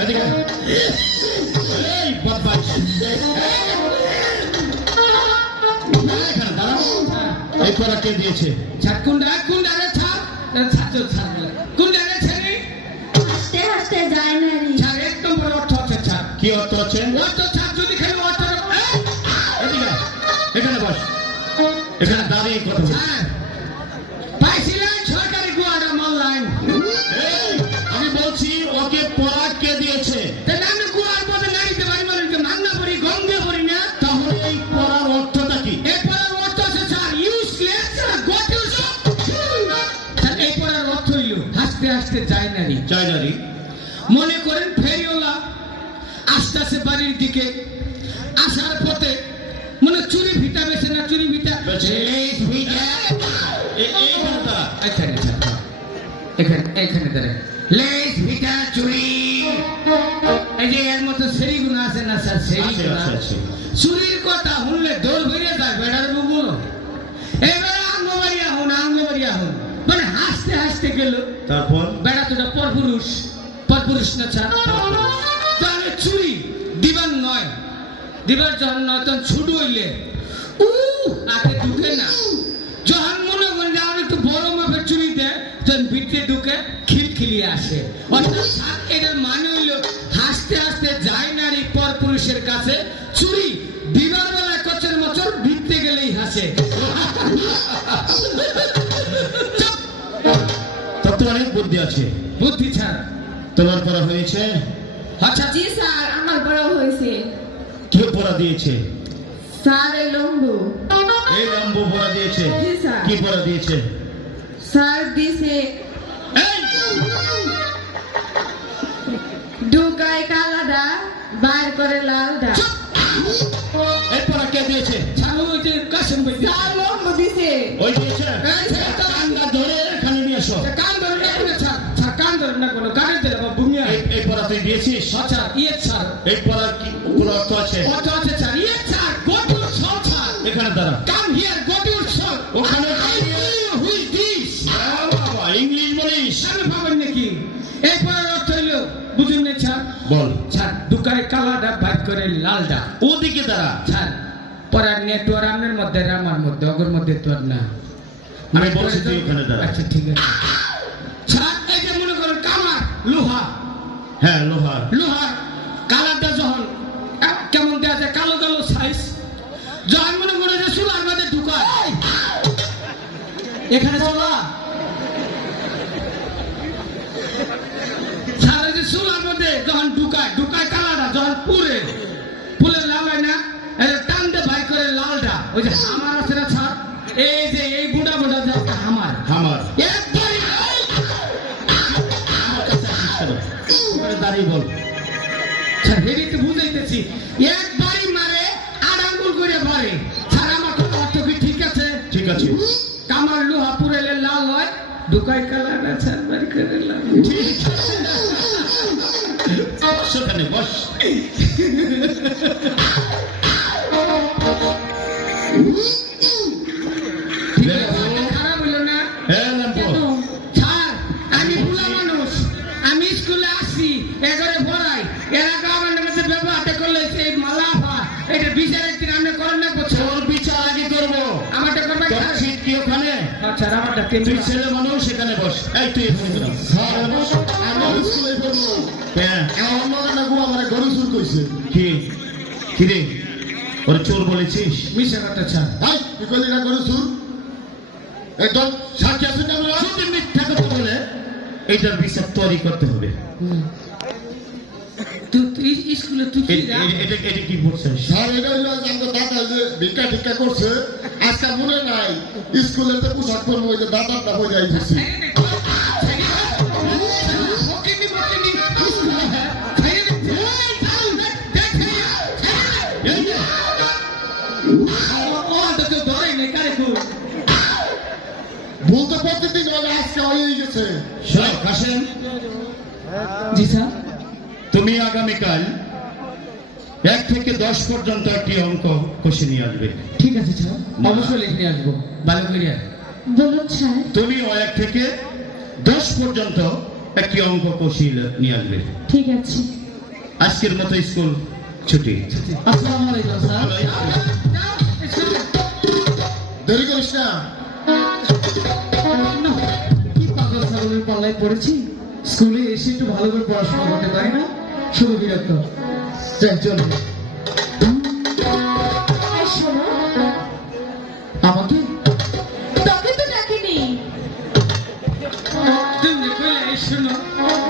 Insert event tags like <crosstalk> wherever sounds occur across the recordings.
এদিকে এই বদমাইশ। এখানে দাঁড়াও এই পড়া কে দিয়েছে? ছাড় কুন্ডা কুন্ডা রে ছাড়। ছাড় ছাড় কুন্ডা রে ছেড়ে? হাসতে হাসতে যায় না রে। ছাড় এক নম্বর অর্থ আছে ছাড়। কি অর্থ আছে? অর্থ ছাড় যদি খালি অর্থ এদিকে এখানে বস। এখানে দাঁড়িয়ে কথা হাসতে হাসতে যায় না রে চাইনারি মনে করেন ফেরিওলা আস্তে আস্তে বাড়ির দিকে আসার পথে মনে চুরি ভিটা বেছে না চুরি ভিটা এখানে। এখানে এখানে দাঁড়ান লেস ভিটা চুরি। এই যে এর মতো আছে না স্যার। চুরির কথা পরপুরুষ না ছাড় তাহলে চুরি দিবার নয়। দিবার যখন নয় তখন ছুট হইলে। উ আগে ঢুকে না। যখন মনে করেন যে আমার একটু বড় মাপের চুরি দেয় তখন ভিতরে ঢুকে খিলখিলিয়ে আসে। অর্থাৎ এটার মানে হইল হাসতে হাসতে যায় নারী পর পুরুষের কাছে। চুরি দিবার বেলায় কচের মচর ভিতরে গেলেই হাসে। চুপ! তোর তো অনেক বুদ্ধি আছে। বুদ্ধি ছাড়। তোমার পড়া হয়েছে? আচ্ছা। জি স্যার আমার বড় হয়েছে। কে পড়া দিয়েছে? স্যার এই লম্বু। এই লম্বু পড়া দিয়েছে। জি স্যার। কি পড়া দিয়েছে? স্যার দিছে এই! ডুকায় কালাদা বার করে লালদা এই পড়া কে দিয়েছে? ছাড়ো ওই যে কাশেম ভাই স্যার লম্বু দিছে ওই দিয়েছে? এই পড়া তুই দিয়েছিস আচ্ছা ইয়ে ছাড় এই পড়ার কি কোনো অর্থ আছে? কত আছে ছাড় ইয়ে ছাড় গো টু এখানে দাঁড়া। কাম হিয়ার ওখানে দিস বাবা, ইংলিশ বলিস? ভাবেন নাকি? এই অর্থ হইল বুঝুন না বল। দুকায় বাইর করে ওদিকে দাঁড়া। আপনার মধ্যে আমার মধ্যে অগর মধ্যে তো আর না। আমি বলছি তুই ওখানে দাঁড়া। আচ্ছা ঠিক আছে। এই যে মনে করেন কামার লোহা। হ্যাঁ লোহার। লোহার কালারটা যখন কেমন দেওয়া যায়? কালো কালো সাইজ যখন মনে করে যে চুলার মধ্যে ঢুকায়। এখানে চলা। সারা যে চুলার মধ্যে যখন ঢুকায় ঢুকায় কালারটা যখন পুরে পুলে না? টান ভাই করে লালটা ওই যে আমার আছে না ছাড় এই যে এই বুড়া বুড়া যে আমার আমার ওখানে বলব বল। স্যার হেরিতে বুঝাইতেছি একবারই মারে আর আঙ্গুল করে ভরে স্যার আমার কথা অর্থ কি ঠিক আছে? ঠিক আছে। কামার লোহা পুরেলে লাল হয় ঢুকাই কালার আছে করে লাল ঠিক আছে। <laughs> বস। তুই ছেলে মানুষ এখানে বস। এই তুই এখানে স্কুলে পড়ব। আমার মনে না আমার গরু চুর কইছে। কি? কি রে? ওরে চোর বলেছিস? মিশা কথা স্যার হাই! তুই কইলি না গরু চুর? একদম সাক্ষী আছেন না যদি মিথ্যা কথা বলে। এইটার বিচার তৈরি করতে হবে। স্কুলে তুই এটা এটা কি বলছিস? স্যার এটা হইল দাদা যে ভিক্ষা টিক্ষা করছে। স্কুলের যে পোশাক পরবো ওই যে দাদাটা বই যাই দিচ্ছি এই যে, তো প্রত্যেকদিন বলে আজকে হয়ে গেছে। কাশেম জি স্যার। তুমি আগামীকাল এক থেকে দশ পর্যন্ত একটি অঙ্ক কষে নিয়ে আসবে। ঠিক আছে স্যার অবশ্যই লিখে নিয়ে আসব। ভালো করে বলুন স্যার। তুমি এক থেকে দশ পর্যন্ত একটি অঙ্ক কষিয়ে নিয়ে আসবে। ঠিক আছে। আজকের মতো স্কুল ছুটি। আসসালামু আলাইকুম স্যার। দেরি করিস না। না, কি পাগল ছাগলের পাল্লায় পড়েছি? স্কুলে এসে একটু ভালো করে পড়াশোনা করতে পারি না? শুধু বিরক্ত চলো। আমাকে? তোকে তো ডাকিনি। তুমি কইলে এই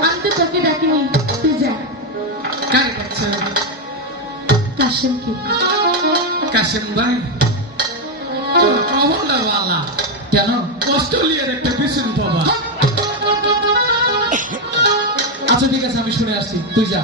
আমি তো তোকে ডাকিনি। তুই যা। কারে কাছে কাশেম কি? কাশেম ভাই? তোমার কেন? অস্ট্রেলিয়ার একটা পিছন পাবা আচ্ছা ঠিক আছে আমি শুনে আসছি। তুই যা।